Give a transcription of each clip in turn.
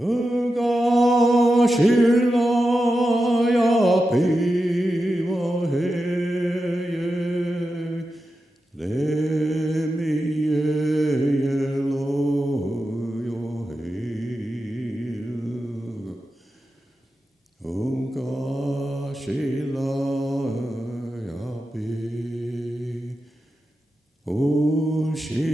그가 신라야 비마해에 레미에 엘로요헤 그가 신라야 비 오시말라요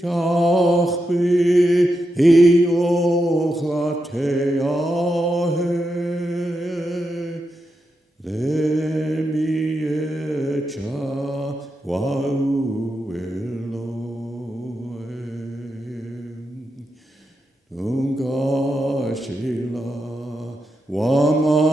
Jachbi hioch lateahe lemiecha wau Elohim Tungashila wamayakayo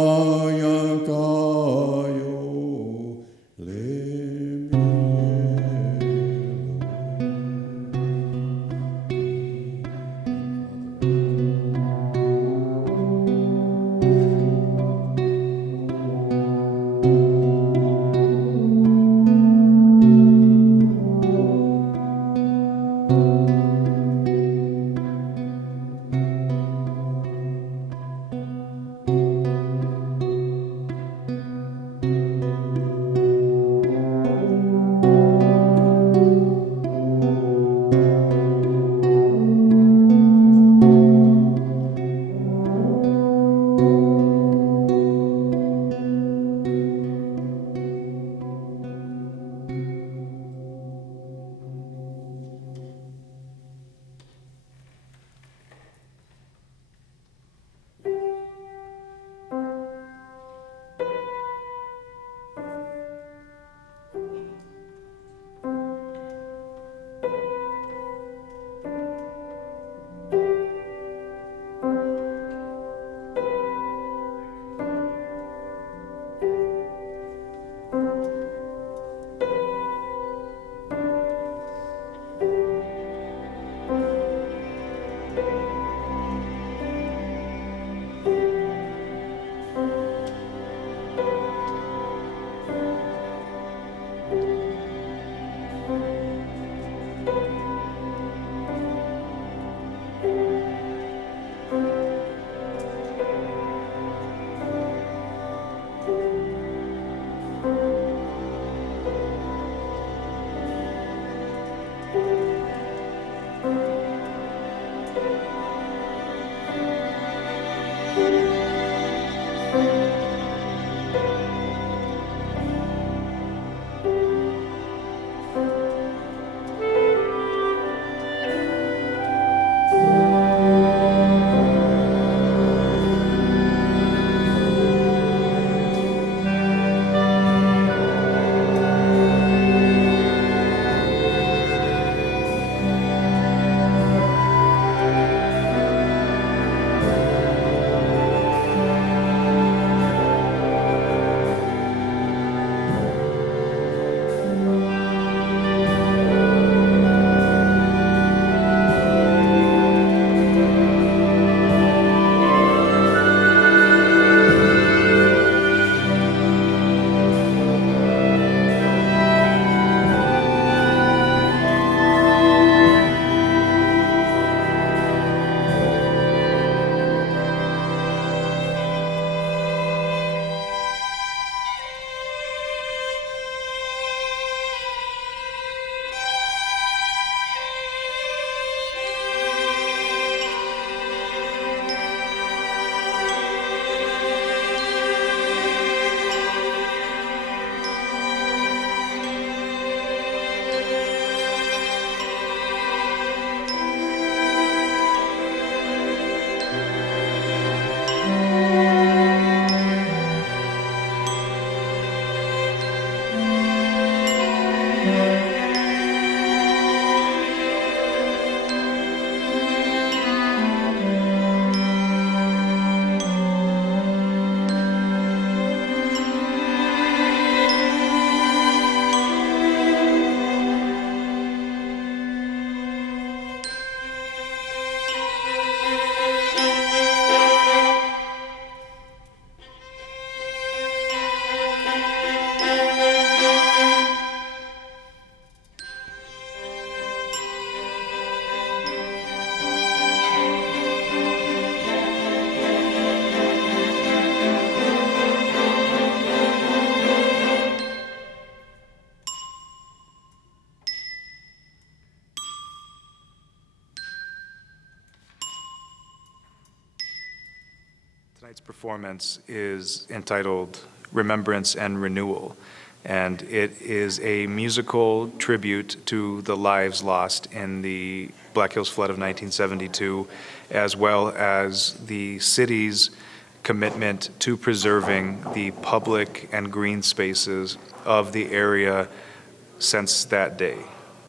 Tonight's performance is entitled Remembrance and Renewal, and it is a musical tribute to the lives lost in the Black Hills flood of 1972, as well as the city's commitment to preserving the public and green spaces of the area since that day.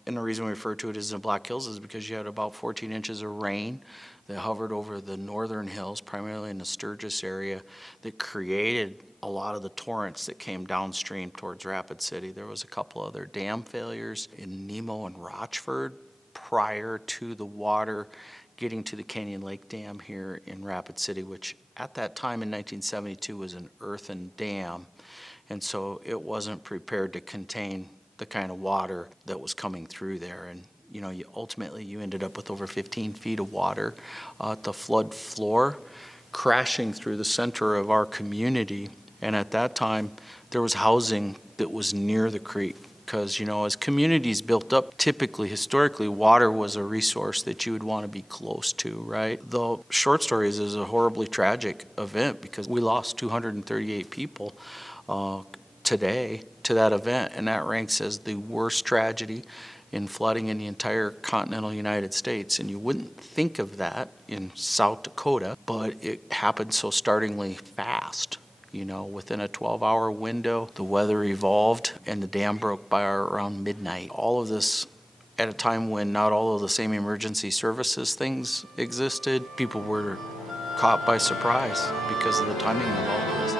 And the reason we refer to it as the Black Hills is because you had about 14 inches of rain that hovered over the northern hills, primarily in the Sturgis area, that created a lot of the torrents that came downstream towards Rapid City. There was a couple other dam failures in Nemo and Rochford prior to the water getting to the Canyon Lake Dam here in Rapid City, which at that time in 1972 was an earthen dam. And so it wasn't prepared to contain the kind of water that was coming through there. And you know, ultimately you ended up with over 15 feet of water at the flood floor crashing through the center of our community. And at that time, there was housing that was near the creek. Because, you know, as communities built up, typically, historically, water was a resource that you would want to be close to, right? The short story is a horribly tragic event because we lost 238 people today to that event, and that ranks as the worst tragedy in flooding in the entire continental United States. And you wouldn't think of that in South Dakota, but it happened so startlingly fast. You know, within a 12-hour window, the weather evolved and the dam broke by around midnight. All of this at a time when not all of the same emergency services things existed. People were caught by surprise because of the timing of all of this.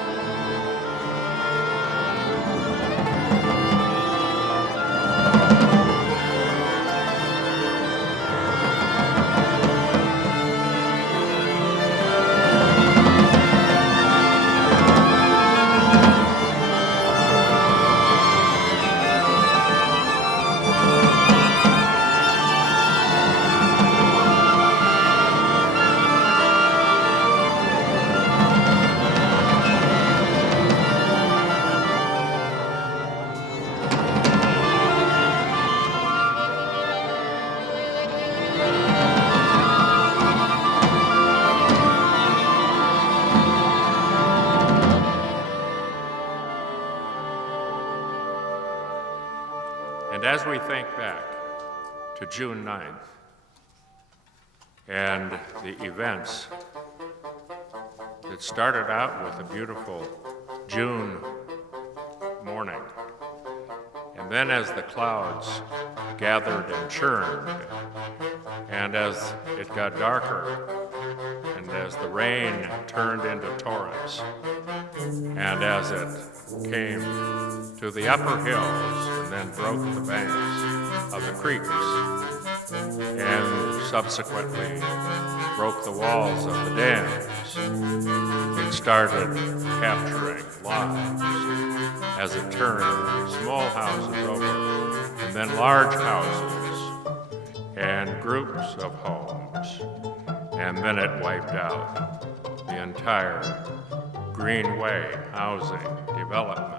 And as we think back to June 9th and the events that started out with a beautiful June morning, and then as the clouds gathered and churned, and as it got darker, and as the rain turned into torrents, and as it came to the upper hills and then broke the banks of the creeks and subsequently broke the walls of the dams, it started capturing lives as it turned small houses over and then large houses and groups of homes, and then it wiped out the entire Greenway housing development.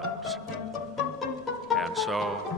And so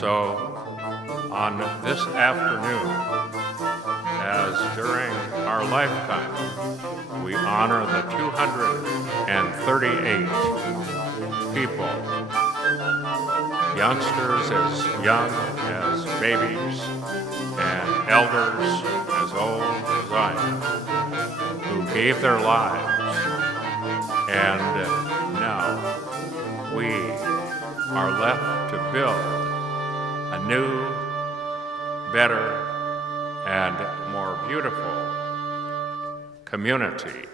so on this afternoon, as during our lifetime, we honor the 238 people, youngsters as young as babies and elders as old as I am, who gave their lives. And now we are left to build a new, better, and more beautiful community.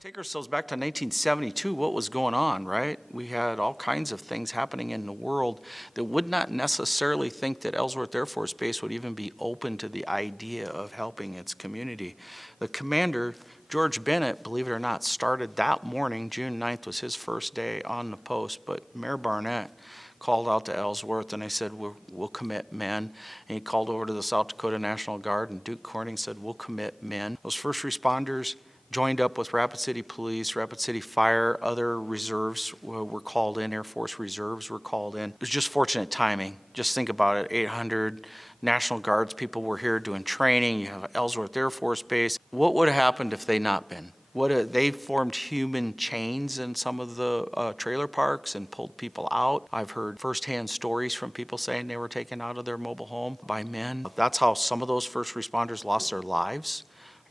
Take ourselves back to 1972, what was going on, right? We had all kinds of things happening in the world that would not necessarily think that Ellsworth Air Force Base would even be open to the idea of helping its community. The commander, George Bennett, believe it or not, started that morning. June 9th was his first day on the post, but Mayor Barnett called out to Ellsworth and they said, we'll commit men. And he called over to the South Dakota National Guard, and Duke Corning said, we'll commit men. Those first responders joined up with Rapid City Police, Rapid City Fire, other reserves were called in, Air Force reserves were called in. It was just fortunate timing. Just think about it, 800 National Guards people were here doing training. You have Ellsworth Air Force Base. What would have happened if they not been? They formed human chains in some of the trailer parks and pulled people out. I've heard firsthand stories from people saying they were taken out of their mobile home by men. That's how some of those first responders lost their lives,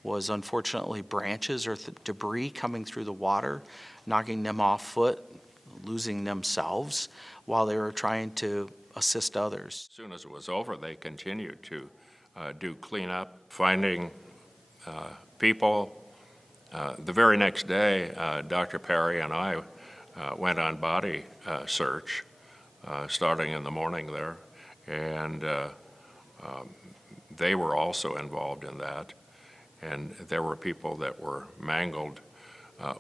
was unfortunately branches or debris coming through the water, knocking them off foot, losing themselves while they were trying to assist others. As soon as it was over, they continued to do cleanup, finding people. The very next day, Dr. Perry and I went on body search, starting in the morning there, and they were also involved in that. And there were people that were mangled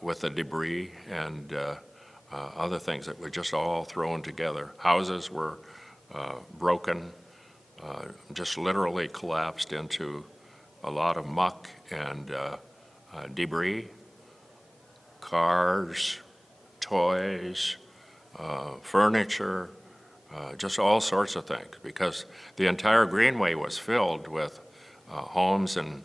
with the debris and other things that were just all thrown together. Houses were broken, just literally collapsed into a lot of muck and debris, cars, toys, furniture, just all sorts of things, because the entire greenway was filled with homes and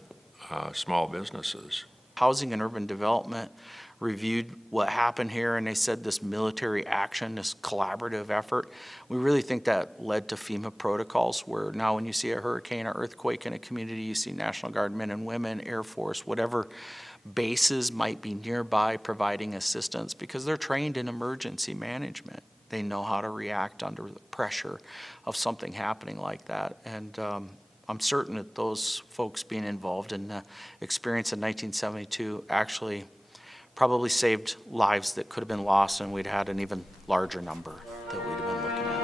small businesses. Housing and Urban Development reviewed what happened here, and they said this military action, this collaborative effort, we really think that led to FEMA protocols, where now when you see a hurricane or earthquake in a community, you see National Guard men and women, Air Force, whatever bases might be nearby providing assistance, because they're trained in emergency management. They know how to react under the pressure of something happening like that. And I'm certain that those folks being involved in the experience in 1972 actually probably saved lives that could have been lost, and we'd had an even larger number that we'd have been looking at.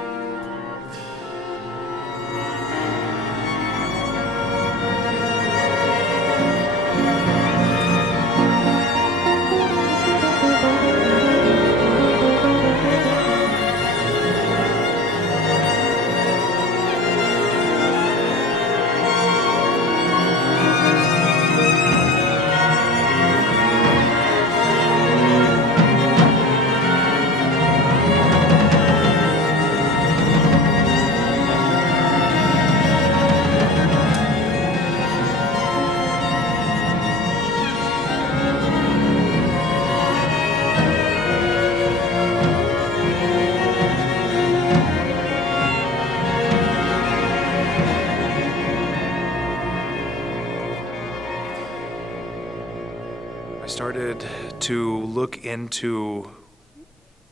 Started to look into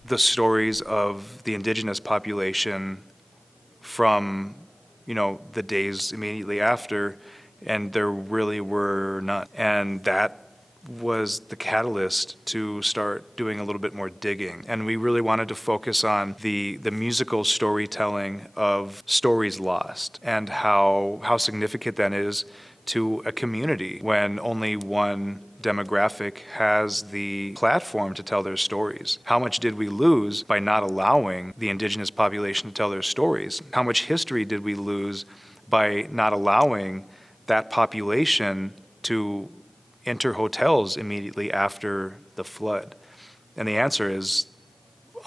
the stories of the indigenous population from, the days immediately after, and there really were none. And that was the catalyst to start doing a little bit more digging. And we really wanted to focus on the musical storytelling of Stories Lost, and how significant that is to a community when only one demographic has the platform to tell their stories. How much did we lose by not allowing the indigenous population to tell their stories? How much history did we lose by not allowing that population to enter hotels immediately after the flood? And the answer is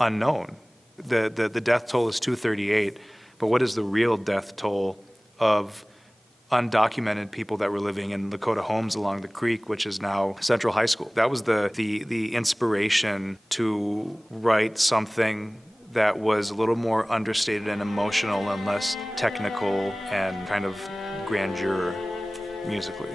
unknown. The death toll is 238, But what is the real death toll of undocumented people that were living in Lakota homes along the creek, which is now Central High School? That was the inspiration to write something that was a little more understated and emotional and less technical and kind of grandeur musically.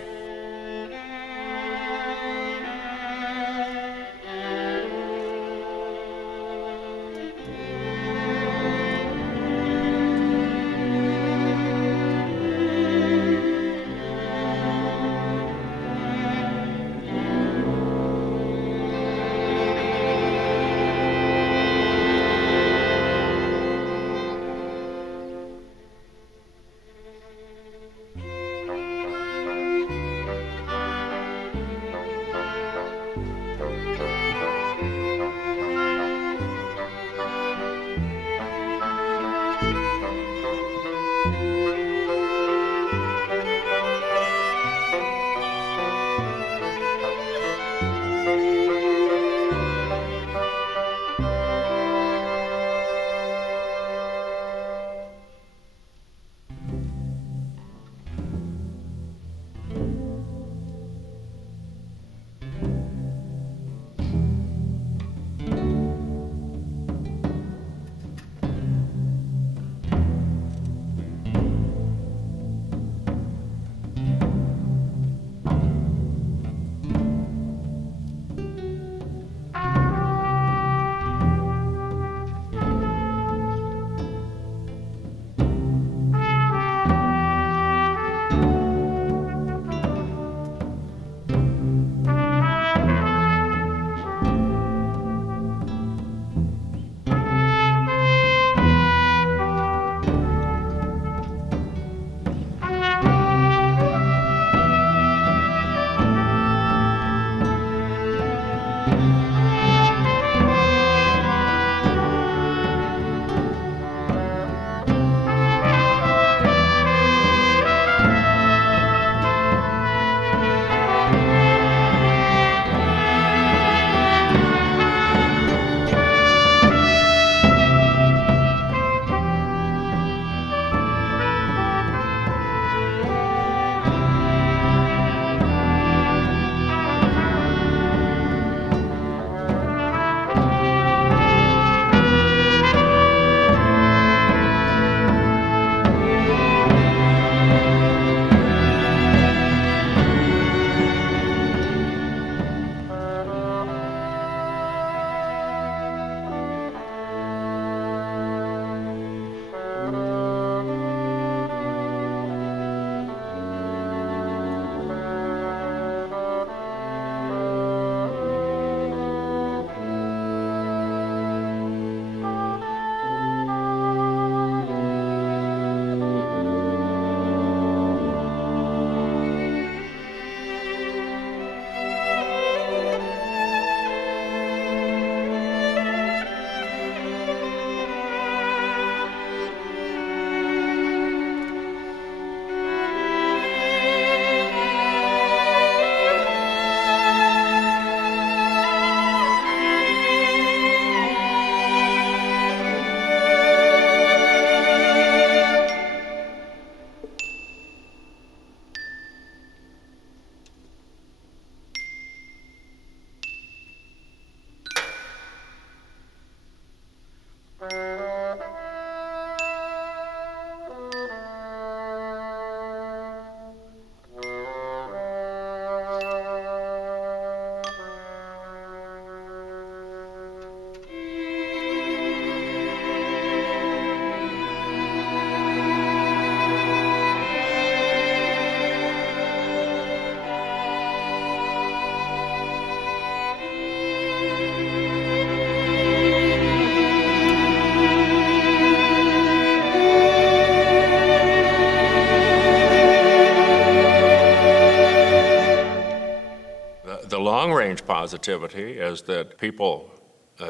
long-range positivity is that people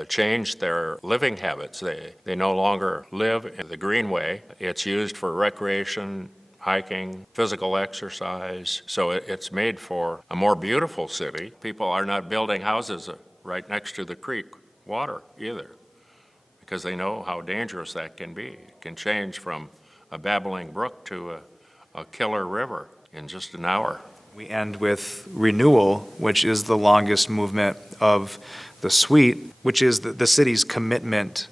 change their living habits. They no longer live in the greenway. It's used for recreation, hiking, physical exercise, so it's made for a more beautiful city. People are not building houses right next to the creek water either, because they know how dangerous that can be. It can change from a babbling brook to a killer river in just an hour. We end with renewal, which is the longest movement of the suite, which is the city's commitment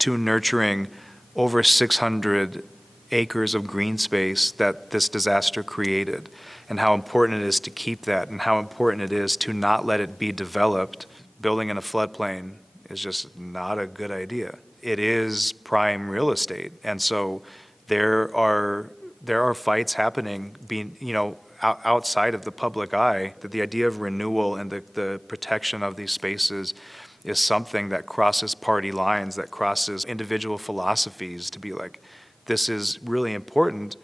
to nurturing over 600 acres of green space that this disaster created, and how important it is to keep that, and how important it is to not let it be developed. Building in a floodplain is just not a good idea. It is prime real estate, and so there are fights happening outside of the public eye, that the idea of renewal and the protection of these spaces is something that crosses party lines, that crosses individual philosophies, to be like, this is really important,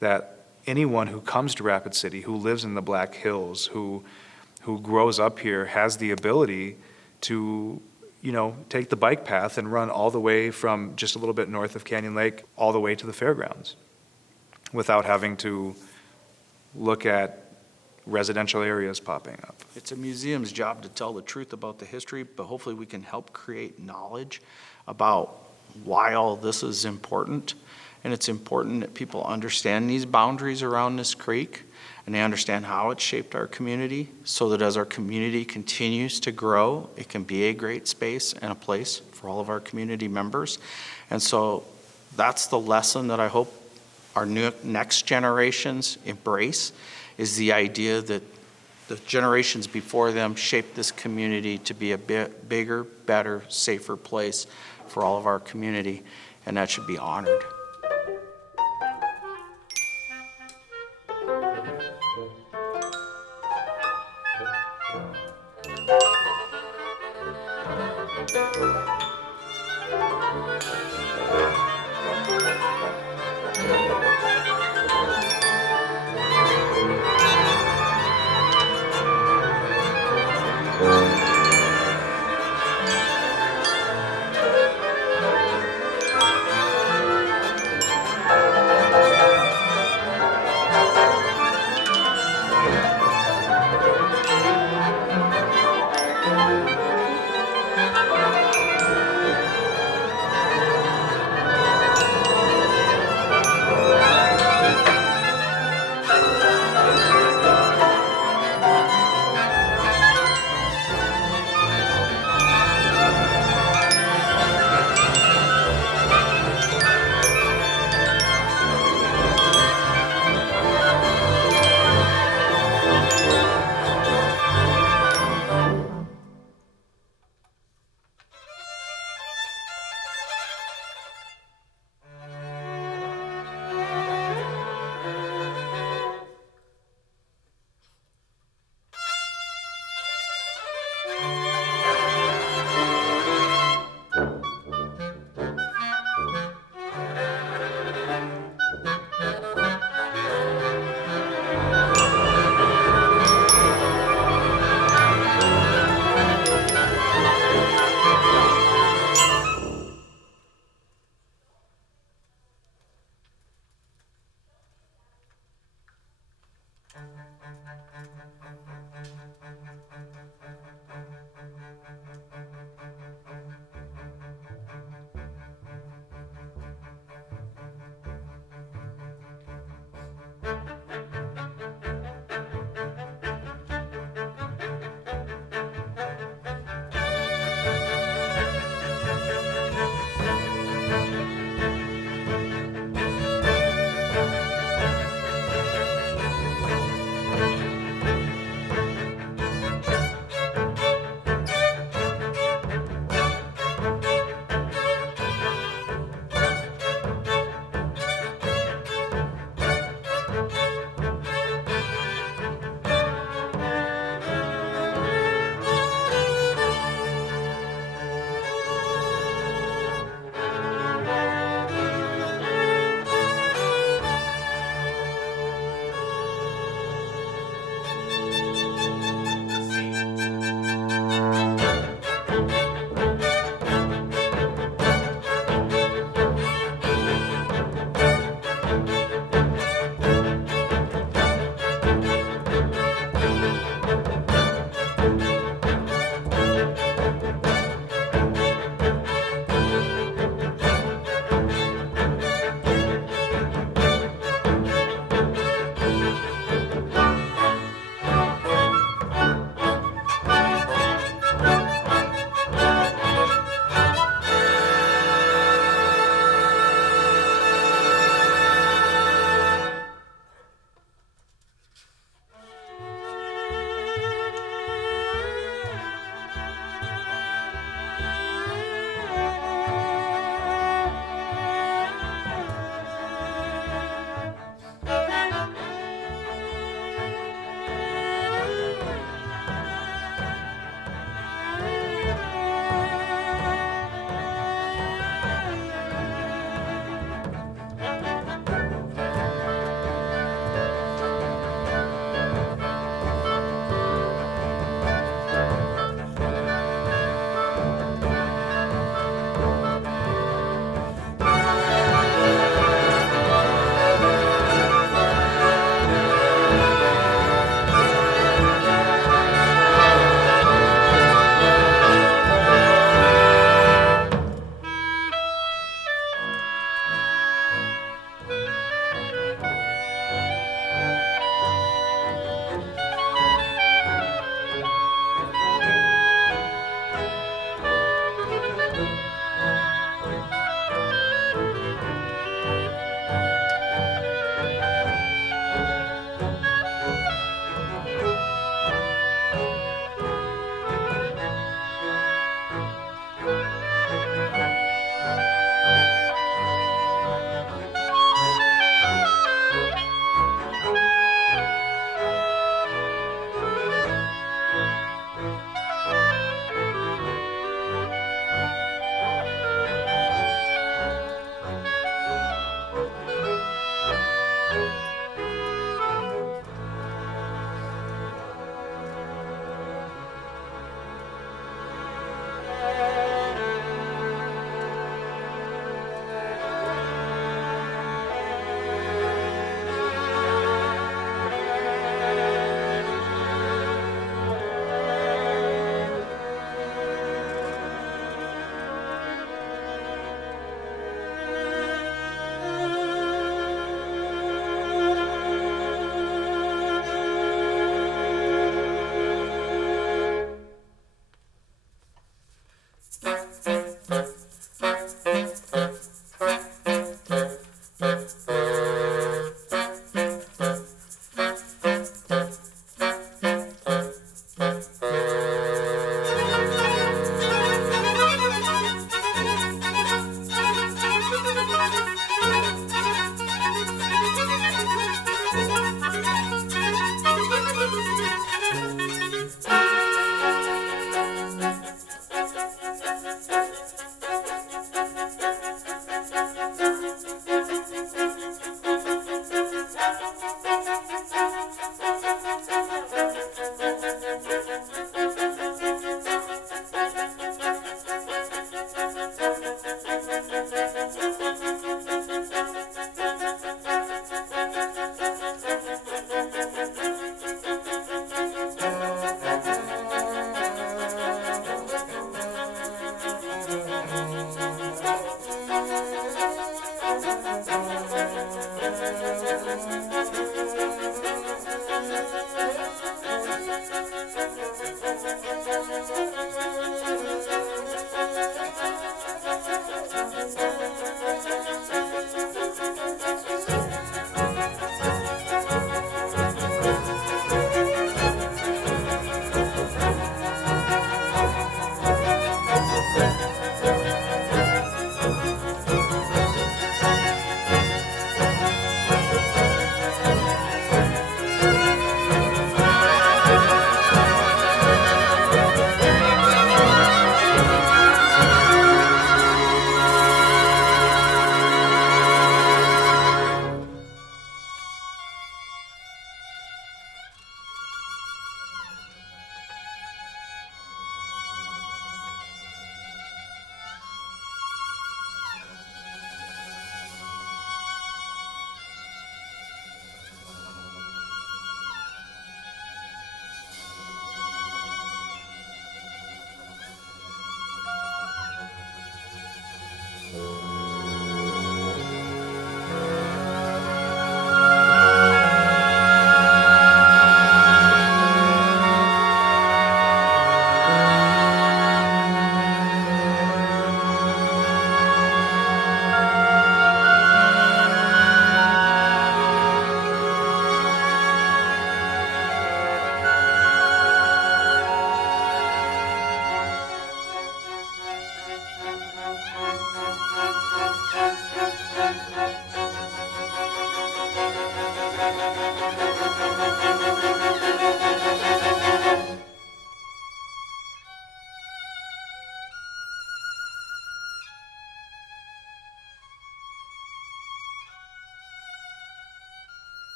that anyone who comes to Rapid City, who lives in the Black Hills, who grows up here, has the ability to take the bike path and run all the way from just a little bit north of Canyon Lake all the way to the fairgrounds without having to look at residential areas popping up. It's a museum's job to tell the truth about the history, but hopefully we can help create knowledge about why all this is important. And it's important that people understand these boundaries around this creek, and they understand how it shaped our community, so that as our community continues to grow, it can be a great space and a place for all of our community members. And so that's the lesson that I hope our next generations embrace, is the idea that the generations before them shaped this community to be a bit bigger, better, safer place for all of our community, and that should be honored.